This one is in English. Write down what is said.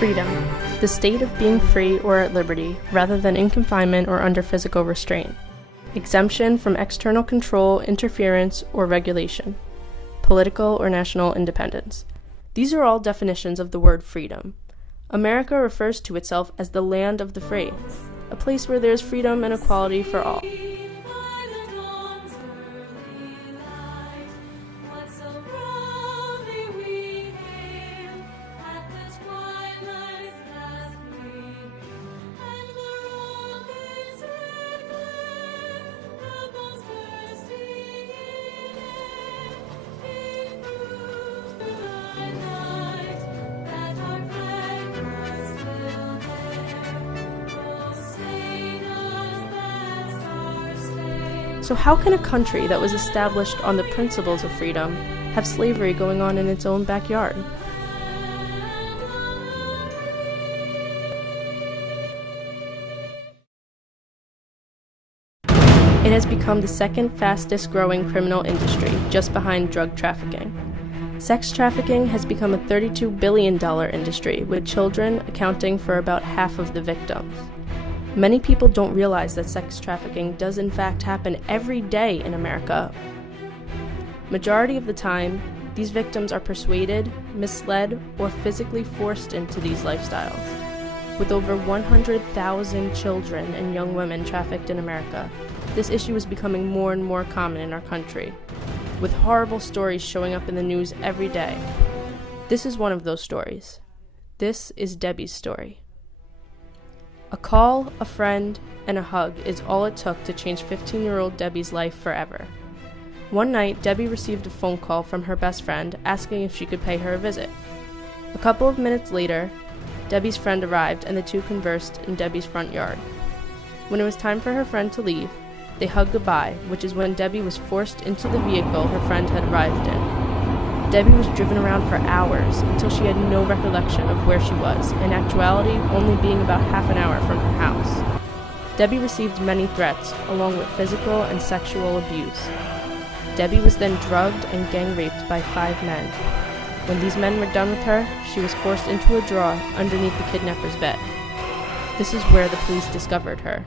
Freedom, the state of being free or at liberty, rather than in confinement or under physical restraint. Exemption from external control, interference, or regulation. Political or national independence. These are all definitions of the word freedom. America refers to itself as the land of the free, a place where there is freedom and equality for all. So how can a country that was established on the principles of freedom have slavery going on in its own backyard? It has become the second fastest growing criminal industry, just behind drug trafficking. Sex trafficking has become a $32 billion industry, with children accounting for about half of the victims. Many people don't realize that sex trafficking does in fact happen every day in America. Majority of the time, these victims are persuaded, misled, or physically forced into these lifestyles. With over 100,000 children and young women trafficked in America, this issue is becoming more and more common in our country, with horrible stories showing up in the news every day. This is one of those stories. This is Debbie's story. A call, a friend, and a hug is all it took to change 15-year-old Debbie's life forever. One night, Debbie received a phone call from her best friend asking if she could pay her a visit. A couple of minutes later, Debbie's friend arrived and the two conversed in Debbie's front yard. When it was time for her friend to leave, they hugged goodbye, which is when Debbie was forced into the vehicle her friend had arrived in. Debbie was driven around for hours until she had no recollection of where she was, in actuality only being about half an hour from her house. Debbie received many threats, along with physical and sexual abuse. Debbie was then drugged and gang raped by 5 men. When these men were done with her, she was forced into a drawer underneath the kidnapper's bed. This is where the police discovered her.